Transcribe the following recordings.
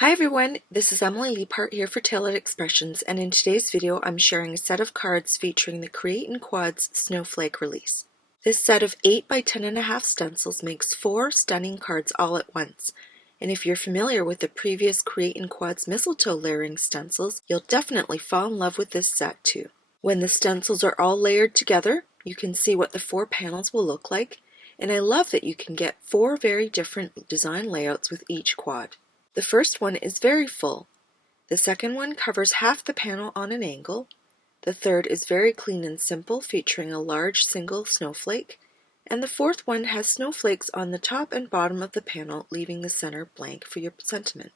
Hi everyone, this is Emily Leiphart here for Tailored Expressions, and in today's video I'm sharing a set of cards featuring the Create in Quads Snowflake release. This set of 8 by 10.5 stencils makes 4 stunning cards all at once, and if you're familiar with the previous Create in Quads mistletoe layering stencils, you'll definitely fall in love with this set too. When the stencils are all layered together, you can see what the 4 panels will look like, and I love that you can get 4 very different design layouts with each quad. The first one is very full. The second one covers half the panel on an angle. The third is very clean and simple, featuring a large single snowflake. And the fourth one has snowflakes on the top and bottom of the panel, leaving the center blank for your sentiment.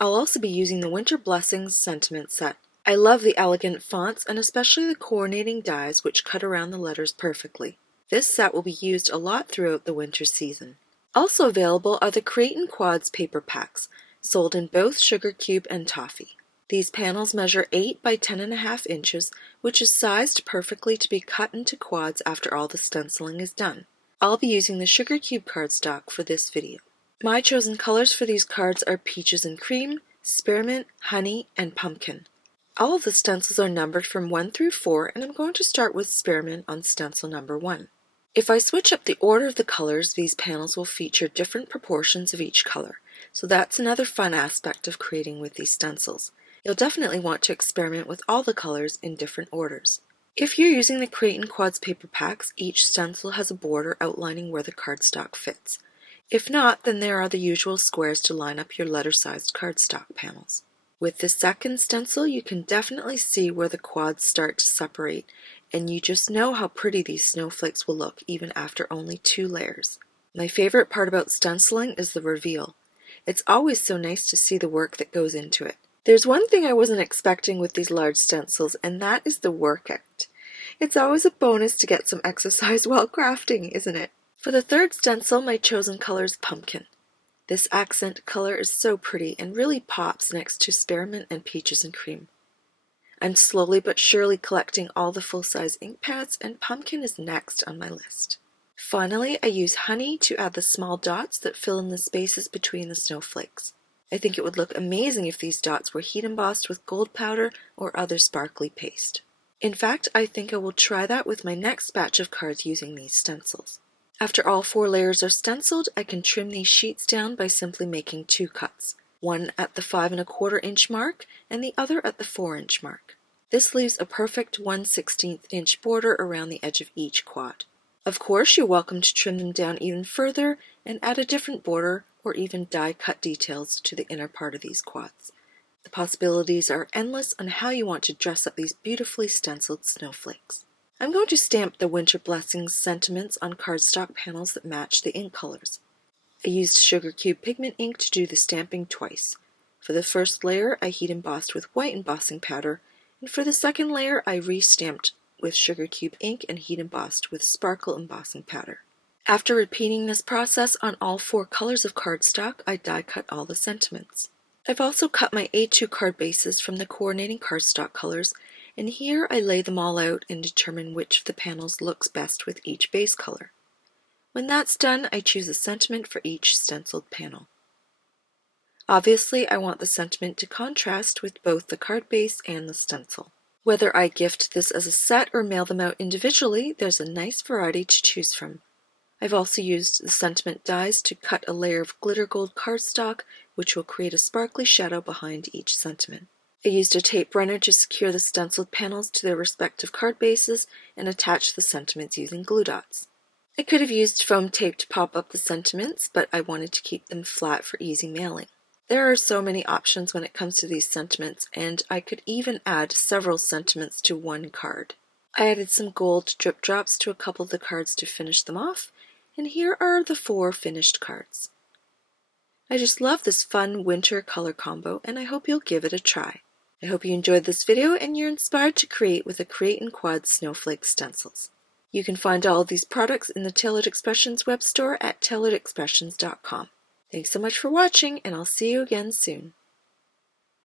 I'll also be using the Winter Blessings sentiment set. I love the elegant fonts and especially the coordinating dies which cut around the letters perfectly. This set will be used a lot throughout the winter season. Also available are the Create in Quads paper packs, sold in both sugar cube and toffee. These panels measure 8 by 10.5 inches, which is sized perfectly to be cut into quads after all the stenciling is done. I'll be using the sugar cube cardstock for this video. My chosen colors for these cards are peaches and cream, spearmint, honey, and pumpkin. All of the stencils are numbered from 1 through 4, and I'm going to start with spearmint on stencil number 1. If I switch up the order of the colors, these panels will feature different proportions of each color, so that's another fun aspect of creating with these stencils. You'll definitely want to experiment with all the colors in different orders. If you're using the Create in Quads paper packs, each stencil has a border outlining where the cardstock fits. If not, then there are the usual squares to line up your letter-sized cardstock panels. With the second stencil, you can definitely see where the quads start to separate, and you just know how pretty these snowflakes will look even after only 2 layers. My favorite part about stenciling is the reveal. It's always so nice to see the work that goes into it. There's one thing I wasn't expecting with these large stencils, and that is the workout. It's always a bonus to get some exercise while crafting, isn't it? For the third stencil, my chosen color is pumpkin. This accent color is so pretty and really pops next to spearmint and peaches and cream. I'm slowly but surely collecting all the full-size ink pads, and pumpkin is next on my list. Finally, I use honey to add the small dots that fill in the spaces between the snowflakes. I think it would look amazing if these dots were heat embossed with gold powder or other sparkly paste. In fact, I think I will try that with my next batch of cards using these stencils. After all 4 layers are stenciled, I can trim these sheets down by simply making 2 cuts, one at the 5¼ inch mark and the other at the 4-inch mark. This leaves a perfect 1/16 inch border around the edge of each quad. Of course, you're welcome to trim them down even further and add a different border or even die cut details to the inner part of these quads. The possibilities are endless on how you want to dress up these beautifully stenciled snowflakes. I'm going to stamp the Winter Blessings sentiments on cardstock panels that match the ink colors. I used sugar cube pigment ink to do the stamping twice. For the first layer, I heat embossed with white embossing powder, and for the second layer, I re-stamped with sugar cube ink and heat embossed with sparkle embossing powder. After repeating this process on all 4 colors of cardstock, I die cut all the sentiments. I've also cut my A2 card bases from the coordinating cardstock colors, and here I lay them all out and determine which of the panels looks best with each base color. When that's done, I choose a sentiment for each stenciled panel. Obviously, I want the sentiment to contrast with both the card base and the stencil. Whether I gift this as a set or mail them out individually, there's a nice variety to choose from. I've also used the sentiment dies to cut a layer of glitter gold cardstock, which will create a sparkly shadow behind each sentiment. I used a tape runner to secure the stenciled panels to their respective card bases and attach the sentiments using glue dots. I could have used foam tape to pop up the sentiments, but I wanted to keep them flat for easy mailing. There are so many options when it comes to these sentiments, and I could even add several sentiments to one card. I added some gold drip drops to a couple of the cards to finish them off, and here are the 4 finished cards. I just love this fun winter color combo, and I hope you'll give it a try. I hope you enjoyed this video and you're inspired to create with the Create in Quads Snowflake stencils. You can find all of these products in the Tailored Expressions web store at tailoredexpressions.com. Thanks so much for watching, and I'll see you again soon.